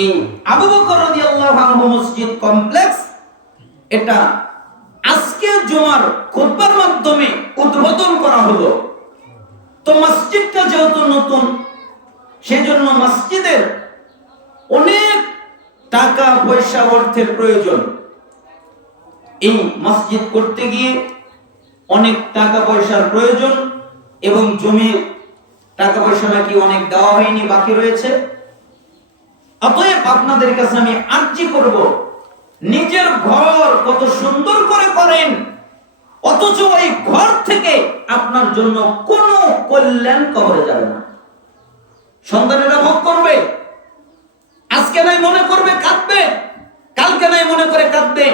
এই আবু বকর রাদিয়াল্লাহু আনহু মসজিদ কমপ্লেক্স, এটা আজকে জুমার খুতবার মাধ্যমে উদ্বোধন করা হলো। তো মসজিদটা যেহেতু নতুন, সেজন্য মসজিদের অনেক টাকা পয়সা অর্থের প্রয়োজন। এই মসজিদ করতে গিয়ে অনেক টাকা পয়সার প্রয়োজন, এবং জমির টাকা পয়সা নাকি অনেক দেওয়া হয়নি, বাকি রয়েছে। অতএব আপনাদের কাছে আমি আর্জি করব, নিজের ঘর কত সুন্দর করে করেন, অথচ এই ঘর থেকে আপনার জন্য কোনো কল্যাণ কবরে যাবে না। সন্তানেরা ভোগ করবে, আজকে নাই মনে করবে কাঁদবে, কালকে নাই মনে করে কাঁদবে,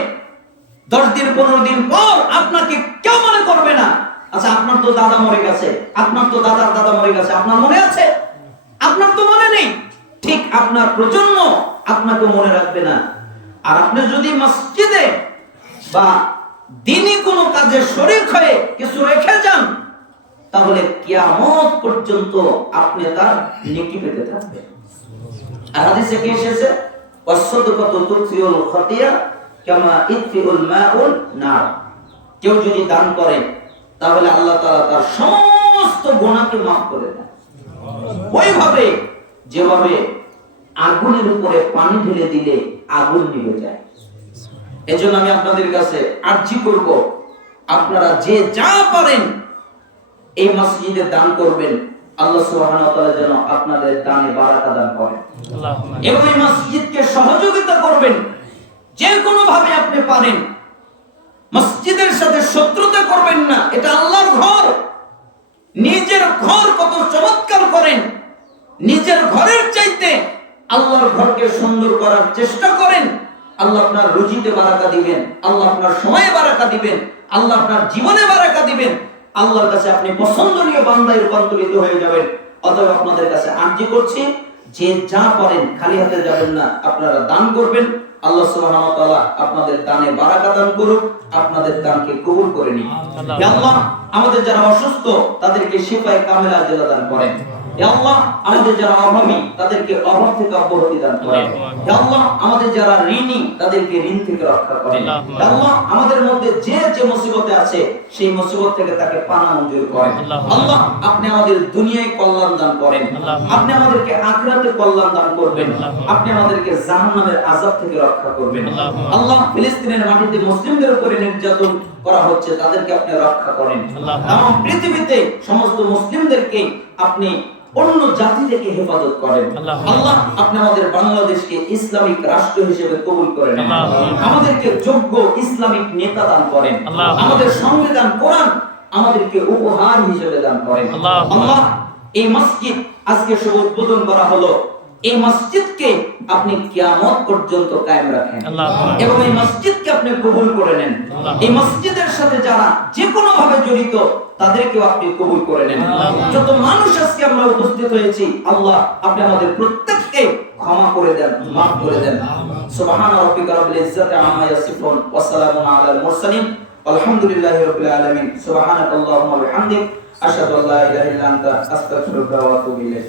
10 দিন 15 দিন পর আপনাকে কেউ মনে করবে না। আচ্ছা, আপনার তো দাদা মরে গেছে, আপনার তো দাদার দাদা মরে গেছে, আপনার মনে আছে? আপনার তো মনে নেই। ঠিক আপনার প্রজন্ম আপনাকে মনে রাখবে না। আর আপনি যদি মসজিদে বা দিনী কোনো কাজে শরীক হয়ে কিছু রেখে যান, তাহলে কিয়ামত পর্যন্ত আপনি তার নেকি পেতে থাকবেন। আর হাদিসে কি এসেছে? ওয়াসসাদাকাতু তুতফিউল খাতিয়া কামা ইতফিউল মাউন নার। কেউ যদি দান করে, তাহলে আল্লাহ তাআলা তার সমস্ত গুনাহকে মাফ করে দেন, ওইভাবে যেভাবে আগুনের উপরে পানি ঢেলে দিলে আগুন নিভে যায়। এজন্য আমি আপনাদের কাছে আর্জি করব, আপনারা যে যা পারেন এই মসজিদে দান করবেন। আল্লাহ সুবহানাহু ওয়া তাআলা যেন আপনাদের দানে বারাকা দান করেন, এবং এই মসজিদকে সহযোগিতা করবেন যে কোনো ভাবে আপনি পারেন। মসজিদের সাথে শত্রুতা করবেন না, এটা আল্লাহর ঘর। নিজের ঘর কত চমৎকার করেন, নিজের ঘরের চাইতে আল্লাহর ঘরকে সুন্দর করার চেষ্টা করেন। আল্লাহ আপনার রুজিতে বারাকা দিবেন, আল্লাহ আপনার সময়ে বারাকা দিবেন, আল্লাহ আপনার জীবনে বারাকা দিবেন। আল্লাহর কাছে আপনি পছন্দনীয় বান্দায় রূপান্তরিত হয়ে যাবেন। অতএব আপনাদের কাছে আর্জি করছি, যে যা পারেন খালি হাতে যাবেন না, আপনারা দান করবেন। আল্লাহ সুবহানাহু ওয়া তাআলা আপনাদের দানে বারাকা দান করুক, আপনাদের দানকে কবুল করে নিন। হে আল্লাহ, আমাদের যারা অসুস্থ তাদেরকে শিফায়ে কামিলা আজেলা দান করেন। হে আল্লাহ, আমাদের যারা অভাবী তাদেরকে অভাব থেকে অব্যাহতি দান করেন। হে আল্লাহ, আমাদের যারা ঋণী তাদেরকে ঋণ থেকে রক্ষা করেন। হে আল্লাহ, আমাদের মধ্যে যে যে মুসিবতে আছে সেই মুসিবত থেকে তাকে পানা মঞ্জুর করেন। আল্লাহ, আপনি আমাদের দুনিয়ায় কল্যাণ দান করেন, আপনি আমাদেরকে আখিরাতে কল্যাণ দান করবেন, আপনি আমাদেরকে জাহান্নামের আযাব থেকে রক্ষা করবেন। আল্লাহ, ফিলিস্তিনের মাটিতে মুসলিমদের উপরে নির্যাতন করা হচ্ছে, তাদেরকে আপনি রক্ষা করেন। তামাম পৃথিবীতে সমস্ত মুসলিমদেরকে আপনি অন্য জাতি থেকে হেফাজত করেন। আল্লাহ, আপনি আমাদের বাংলাদেশকে ইসলামিক রাষ্ট্র হিসেবে কবুল করে নেন, আমাদেরকে যোগ্য ইসলামিক নেতা দান করেন, আমাদের সংবিধান কোরআন আমাদেরকে উপহার হিসেবে দান করেন। আল্লাহ, এই মসজিদ আজকে শুভ উদ্বোধন করা হলো, এই মসজিদকে আপনি কিয়ামত পর্যন্ত কায়েম রাখেন, এবং এই মসজিদকে আপনি কবুল করে নেন। এই মসজিদের সাথে যারা যে কোনো ভাবে জড়িত তাদেরকেও আপনি কবুল করে নেন। যত মানুষ আজকে আমরা উপস্থিত হয়েছি, আল্লাহ আপনি আমাদের প্রত্যেককে ক্ষমা করে দেন, মাফ করে দেন। সুবহান রাব্বিকা রাব্বিল ইজ্জাতি আম্মা ইয়াসিফুন ওয়া সালামুন আলাল মুরসালিন আলহামদুলিল্লাহি রাব্বিল আলামিন। সুবহানাকাল্লাহুম্মা ওয়া বিহামদিক আশহাদু আল্লা ইলাহা ইল্লা আনতা আস্তাগফিরুকা ওয়া আতুবু ইলাইক।